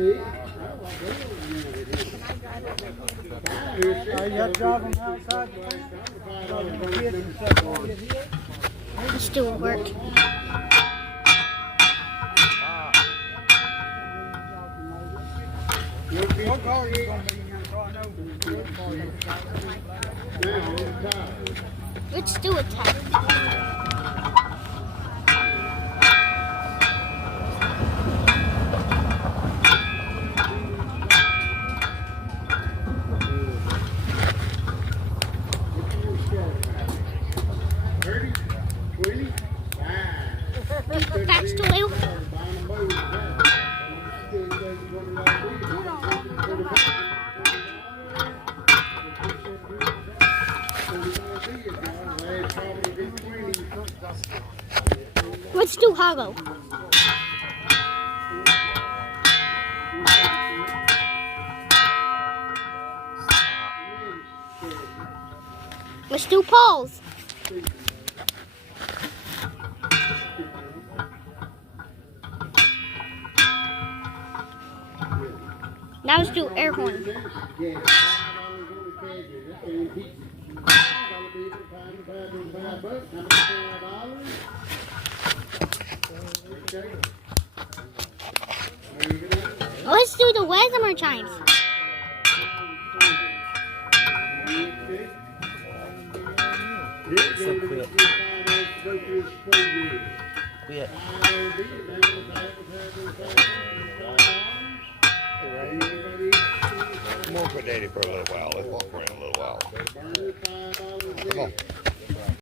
You have to drive them outside the town? Let's do a work. What car are you going to be in your car? Let's do a test. That's the wheel. Let's do hollow. Let's do poles. Now let's do air horn. Let's do the Weatherman chimes. So quit. Quit. Come on, put Daddy for a little while. Let's walk around a little while. Come on.